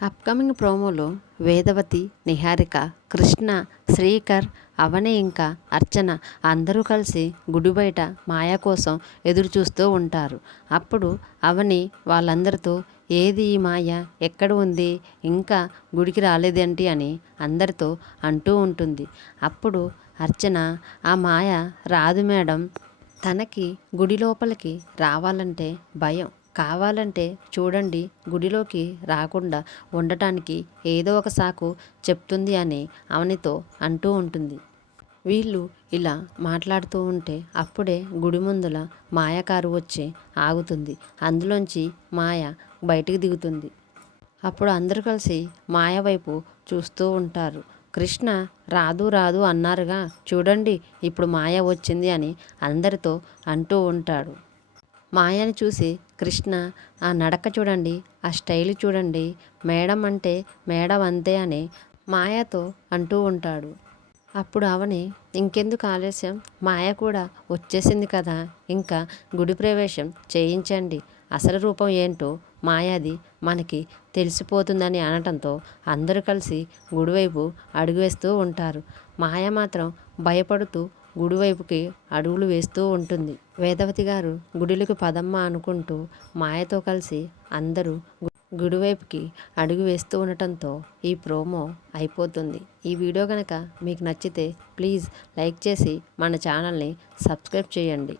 Upcoming ప్రోమోలో వేదవతి, నిహారిక, కృష్ణ, శ్రీకర్, అవని ఇంకా అర్చన అందరూ కలిసి గుడి బయట మాయ కోసం ఎదురు చూస్తూ ఉంటారు. అప్పుడు అవని వాళ్ళందరితో ఏది ఈ మాయ, ఎక్కడ ఉంది, ఇంకా గుడికి రాలేదేంటి అని అందరితో అంటూ ఉంటుంది. అప్పుడు అర్చన, ఆ మాయ రాదు మేడం, తనకి గుడి లోపలికి రావాలంటే భయం, కావాలంటే చూడండి గుడిలోకి రాకుండా ఉండటానికి ఏదో ఒక సాకు చెప్తుంది అని అవనితో అంటూ ఉంటుంది. వీళ్ళు ఇలా మాట్లాడుతూ ఉంటే అప్పుడే గుడి ముందుల మాయ కారు వచ్చి ఆగుతుంది. అందులోంచి మాయ బయటికి దిగుతుంది. అప్పుడు అందరూ కలిసి మాయ వైపు చూస్తూ ఉంటారు. కృష్ణ రాదు రాదు అన్నారుగా, చూడండి ఇప్పుడు మాయ వచ్చింది అని అందరితో అంటూ ఉంటాడు. మాయని చూసి కృష్ణ, ఆ నడక చూడండి, ఆ స్టైల్ చూడండి, మేడం అంటే మేడం అంతే అని మాయతో అంటూ ఉంటాడు. అప్పుడు అవని, ఇంకెందుకు ఆలస్యం, మాయ కూడా వచ్చేసింది కదా, ఇంకా గుడి ప్రవేశం చేయించండి, అసలు రూపం ఏంటో మాయాది మనకి తెలిసిపోతుందని అనటంతో అందరూ కలిసి గుడివైపు అడుగు వేస్తూ ఉంటారు. మాయ మాత్రం భయపడుతూ గుడివైపుకి అడుగులు వేస్తూ ఉంటుంది. వేదవతి గారు గుడిలోకి పదమ్మ అనుకుంటూ మాయతో కలిసి అందరూ గుడివైపుకి అడుగు వేస్తూ ఉండటంతో ఈ ప్రోమో అయిపోతుంది. ఈ వీడియో కనుక మీకు నచ్చితే ప్లీజ్ లైక్ చేసి మన ఛానల్ని సబ్స్క్రైబ్ చేయండి.